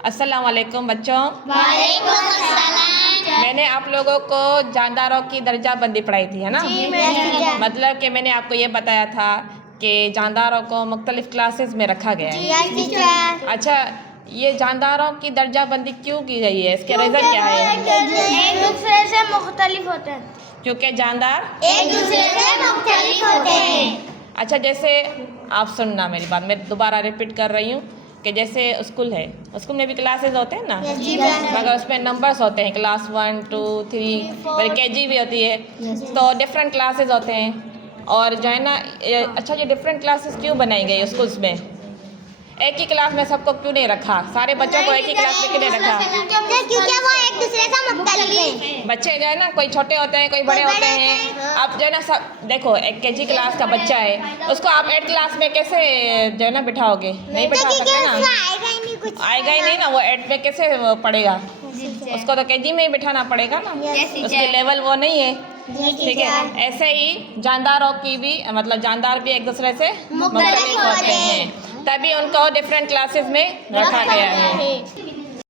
अस्सलाम वालेकुम बच्चों। वालेकुम अस्सलाम। मैंने आप लोगों को जानदारों की दर्जाबंदी पढ़ाई थी, है ना? मतलब कि मैंने आपको ये बताया था कि जानदारों को मुख्तलिफ क्लासेस में रखा गया है। अच्छा, ये जानदारों की दर्जाबंदी क्यों की गई है? इसके रीज़न क्या है? एक दूसरे से मुख्तलिफ होते हैं। क्योंकि जानदार एक दूसरे से मुख्तलिफ होते हैं। अच्छा, जैसे आप सुनना मेरी बात, मैं दोबारा रिपीट कर रही हूँ कि जैसे स्कूल है, स्कूल में भी क्लासेस होते हैं ना, मगर उसमें नंबर्स होते हैं, क्लास 1 2 3 और KG भी होती है, तो डिफरेंट क्लासेस होते हैं। और जो है ना अच्छा, ये डिफरेंट क्लासेस क्यों बनाई गई स्कूल्स में? एक ही क्लास में सबको क्यों नहीं रखा? सारे बच्चों को एक ही क्लास में क्यों नहीं रखा? क्योंकि वो एक दूसरे से मुख्तलिफ हैं। बच्चे जो है ना, कोई छोटे होते हैं, कोई बड़े होते हैं। अब जो है ना सब देखो, एक KG क्लास का बच्चा है, उसको आप 8 क्लास में कैसे जो है ना बिठाओगे? नहीं बिठा सकते ना, आएगा ही नहीं ना, वो 8 में कैसे पढ़ेगा? उसको तो KG में ही बिठाना पड़ेगा ना, उसके लेवल वो नहीं है। ठीक है, ऐसे ही जानदारों की भी, मतलब जानदार भी एक दूसरे से मुख्तलिफ होते हैं, तभी उनको डिफरेंट क्लासेस में रखा गया है।